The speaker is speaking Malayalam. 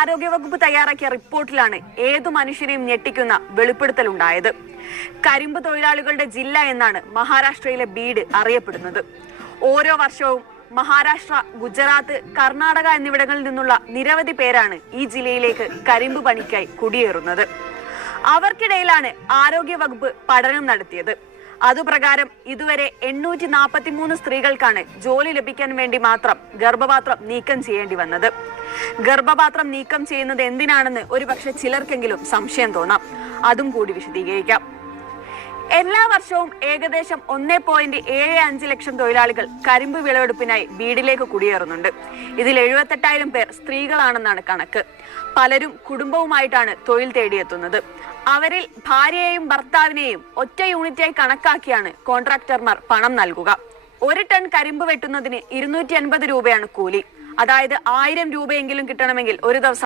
ആരോഗ്യവകുപ്പ് തയ്യാറാക്കിയ റിപ്പോർട്ടിലാണ് ഏതു മനുഷ്യനെയും ഞെട്ടിക്കുന്ന വെളിപ്പെടുത്തലുണ്ടായത്. കരിമ്പ് തൊഴിലാളികളുടെ ജില്ല എന്നാണ് മഹാരാഷ്ട്രയിലെ ബീഡ് അറിയപ്പെടുന്നത്. ഓരോ വർഷവും മഹാരാഷ്ട്ര, ഗുജറാത്ത്, കർണാടക എന്നിവിടങ്ങളിൽ നിന്നുള്ള നിരവധി പേരാണ് ഈ ജില്ലയിലേക്ക് കരിമ്പ് പണിക്കായി കുടിയേറുന്നത്. അവർക്കിടയിലാണ് ആരോഗ്യവകുപ്പ് പഠനം നടത്തിയത്. അതുപ്രകാരം ഇതുവരെ 843 സ്ത്രീകൾക്കാണ് ജോലി ലഭിക്കാൻ വേണ്ടി മാത്രം ഗർഭപാത്രം നീക്കം ചെയ്യേണ്ടി വന്നത്. ഗർഭപാത്രം നീക്കം ചെയ്യുന്നത് എന്തിനാണെന്ന് ഒരുപക്ഷെ ചിലർക്കെങ്കിലും സംശയം തോന്നാം. അതും കൂടി വിശദീകരിക്കാം. എല്ലാ വർഷവും ഏകദേശം 1.75 ലക്ഷം തൊഴിലാളികൾ കരിമ്പ് വിളവെടുപ്പിനായി ബീഡിലേക്ക് കുടിയേറുന്നുണ്ട്. ഇതിൽ 78,000 പേർ സ്ത്രീകളാണെന്നാണ് കണക്ക്. പലരും കുടുംബവുമായിട്ടാണ് തൊഴിൽ തേടിയെത്തുന്നത്. അവരിൽ ഭാര്യയെയും ഭർത്താവിനെയും ഒറ്റ യൂണിറ്റായി കണക്കാക്കിയാണ് കോൺട്രാക്ടർമാർ പണം നൽകുക. 1 ടൺ കരിമ്പ് വെട്ടുന്നതിന് 250 രൂപയാണ് കൂലി. അതായത് 1000 രൂപയെങ്കിലും കിട്ടണമെങ്കിൽ ഒരു ദിവസം